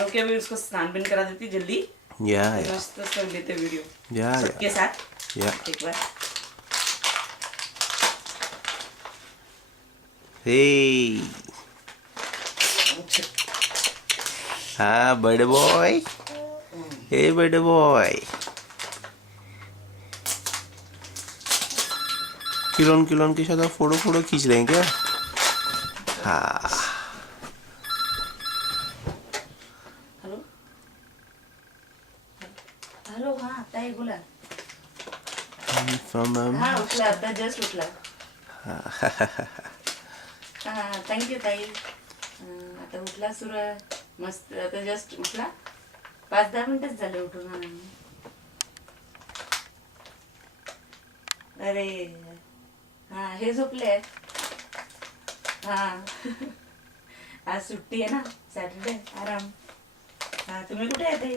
रुके अभी उसको स्नान बिन करा देती जल्दी। या मस्त कर लेते वीडियो या सबके साथ या एक बार। हे हाँ बड़े बॉय, हे बड़े बॉय। किलोन किलोन के साथ फोटो फोटो खींच रहे हैं क्या? हाँ हॅलो हॅलो, हा ताई बोला। हा उठला आता, जस्ट उठला। हा थँक्यू ताई। आता उठला सुरू आहे मस्त, आता जस्ट उठला, 5-10 मिनिटच झाले उठून। अरे हा हे झोपले आहेत। हा आज सुट्टी आहे ना, सॅटरडे, आराम। हा तुम्ही कुठे आहे ताई?